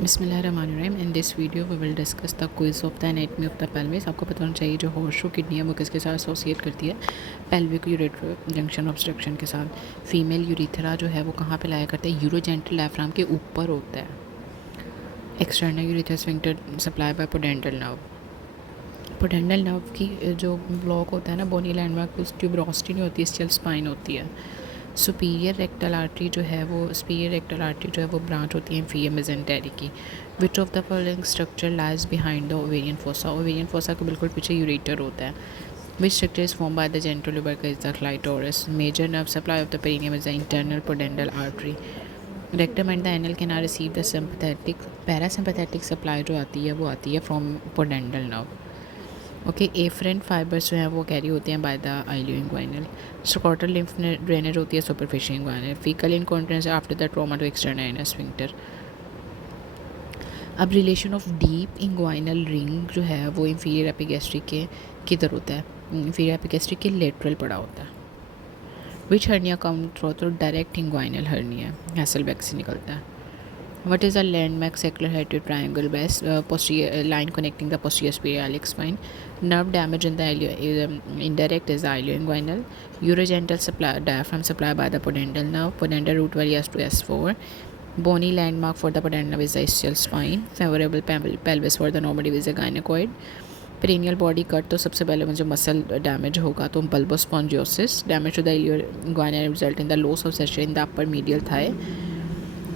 बिस्मिल्लाहिर्रहमानिर्रहीम। In this video we will discuss the quiz of the anatomy of the pelvis. आपको पता होना चाहिए जो हॉर्सशू किडनी है वो किसके साथ एसोसिएट करती है, पेल्विक यूरेटर जंक्शन ऑब्स्ट्रक्शन के साथ। फीमेल यूरिथ्रा जो है वो कहाँ पे लाया करता है, यूरोजेंटल डायफ्राम के ऊपर होता है। External urethra sphincter supply bye पोडेंटल nerve. पोडेंटल nerve की जो ब्लॉक होता है ना बोनी लैंडमार्क, उस ट्यूबरोसिटी नहीं होती, स्टिल स्पाइन होती है। सुपीरियर रेक्टल आर्टरी जो है वो सुपीरियर रेक्टल आर्टरी जो है वो ब्रांच होती है इंफीरियर मेजेंटेरी की। Which of the following structure lies behind the ovarian fossa. Ovarian fossa के बिल्कुल पीछे यूरेटर होता है। Which structure is form by the genital tubercle is the clitoris. Major nerve supply of the perineum is the internal pudendal artery. Rectum and the anal canal receive the sympathetic parasympathetic supply जो आती है वो आती है from pudendal nerve. Okay, afferent fibres जो हैं वो carry होते हैं by the ilioinguinal. Scrotal lymph drainage होती है superficial inguinal. Faecal incontinence after the trauma to external anus sphincter. अब relation of deep inguinal ring जो है वो इंफीरियर एपिगैस्ट्रिक के किधर होता है, इंफीरियर एपिगैस्ट्रिक के लेटरल पड़ा होता है। विच हर्निया काउंट थ्रो तो डायरेक्ट इंग्वाइनल हर्निया हैसलबैक से निकलता है। What is a landmark sacral-headed triangle best posterior line connecting the posterior superior iliac spine? Nerve damage in the indirect is the ilioinguinal. Urogental supply diaphragm supply by the podental nerve. Podental root vary S to S4. Bony landmark for the podental nerve is the ischial spine. Favorable pelvis for the normative is a gynecoid. Perineal body cut तो सबसे पहले मुझे muscle damage होगा तो bulbospongiosus damage to the ilioinguinal result in the loss of sensation in the upper medial thigh.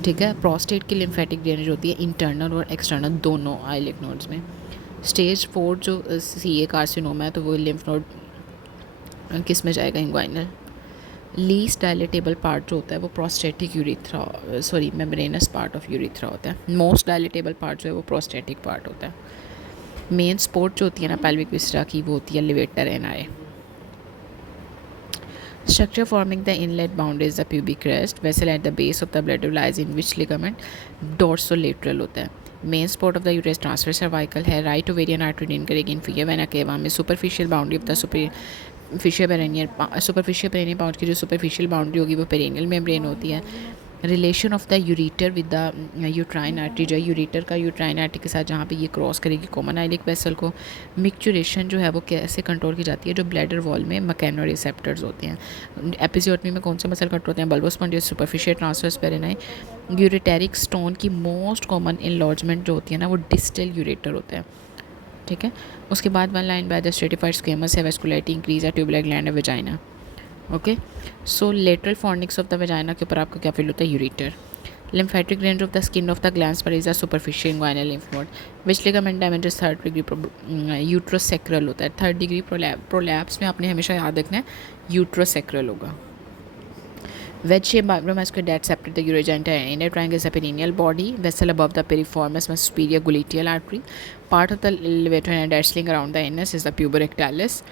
ठीक है, prostate की lymphatic drainage होती है इंटरनल और एक्सटर्नल दोनों आइलिक नोड्स में। स्टेज 4 जो सीए कार्सिनोमा है तो वो लिम्फ नोड किस में जाएगा, इंग्वाइनल। लीस्ट डायलेटेबल पार्ट जो होता है वो prostatic urethra membranes part of urethra होता है। मोस्ट डायलेटेबल पार्ट जो है वो प्रोस्टेटिक पार्ट होता है। मेन स्पोर्ट जो होती है ना पेल्विक विस्टा की वो होती है levator एनाए। Structure forming the inlet boundary is the pubic crest. Vessel at the base of the bladder lies in which ligament? Dorsolateral होता है। Main spot of the uterus transfer cervical है। Right ovarian artery drain करेगी inferior vena cava में। Superficial boundary of the superficial perennial pouch की जो superficial boundary होगी वो perennial membrane होती है। Relation of the ureter with the uterine artery जो है यूरिटर का यूट्राइन आर्टरी के साथ जहाँ पे ये क्रॉस करेगी कॉमन आइलिक वेसल को। मिक्चुरेशन जो है वो कैसे कंट्रोल की जाती है, जो ब्लैडर वॉल में मैकेनो रिसेप्टर्स होते हैं। एपिजियोटमी में कौन से मसल कंट्रोल होते हैं, बल्बोस्पॉन्जियोस, सुपरफिशियल ट्रांसवर्स पेरेनाई। यूरिटेरिक स्टोन की मोस्ट कॉमन इनलॉर्जमेंट जो होती है ना वो डिस्टल यूरेटर होता है। ठीक है, उसके बाद one line by the stratified squamous है, वेस्कुलरिटी इंक्रीज है, ट्यूबुलर ग्लैंड है, vagina. Okay, so lateral fornix of the vagina के ऊपर आपको क्या फील होता है, ureter. lymphatic range of the skin of the glands पर is a superficial inguinal lymph node. Which ligament damages third degree uterosacral होता है। थर्ड डिग्री प्रोलैप्स में आपने हमेशा याद रखना है यूट्रोसेक्रल होगा। Wedge shaped microvascular that separate the urogenital and inner triangle is a perineal body. Vessel above the piriformis and superior gluteal artery. Part of the levator and dazzling around the anus is the puborectalis.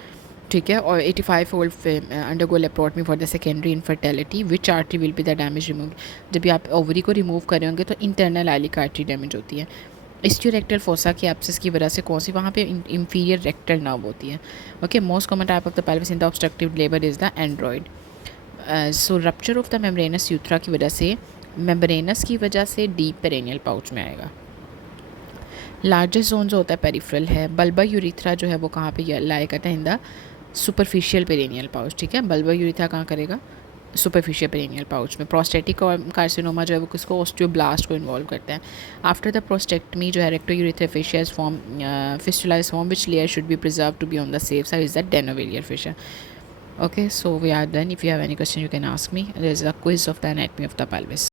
ठीक है, और 85 fold undergo laparotomy for the secondary infertility. Which artery will be the damage remove. जब भी आप ovary को remove कर रहे होंगे तो इंटरनल आइलिक आर्टरी डैमेज होती है। इस्टियोरेक्टल फोसा की एब्सेस की वजह से कौन सी, वहाँ पे इंफीरियर रेक्टल नर्व होती है। Okay, most common type of the pelvis in the obstructive labour is the Android. So rupture of the membranes यूथ्रा की वजह से, मेम्ब्रेनस की वजह से डीप पेरेनियल पाउच में आएगा। लार्जेस्ट जोन जो होता है पेरिफेरल है। बल्बा यूरिथ्रा जो है वो कहाँ पे लाया करता है, in the superficial perennial pouch. ठीक है, बल्बा यूरिथ्रा कहाँ करेगा, सुपरफिशियल पेरेनियल पाउच में। प्रोस्टेटिक और कार्सिनोमा जो है वो किसको, ऑस्टियोब्लास्ट को इन्वॉल्व करता है। आफ्टर द प्रोस्टेक्टमी जो है recto urethra fissure form fistulise form which layer should be preserve to be on the safe side is the Denonvilliers fascia. Okay, so we are done. If you have any question you can ask me. There is a quiz of the anatomy of the pelvis.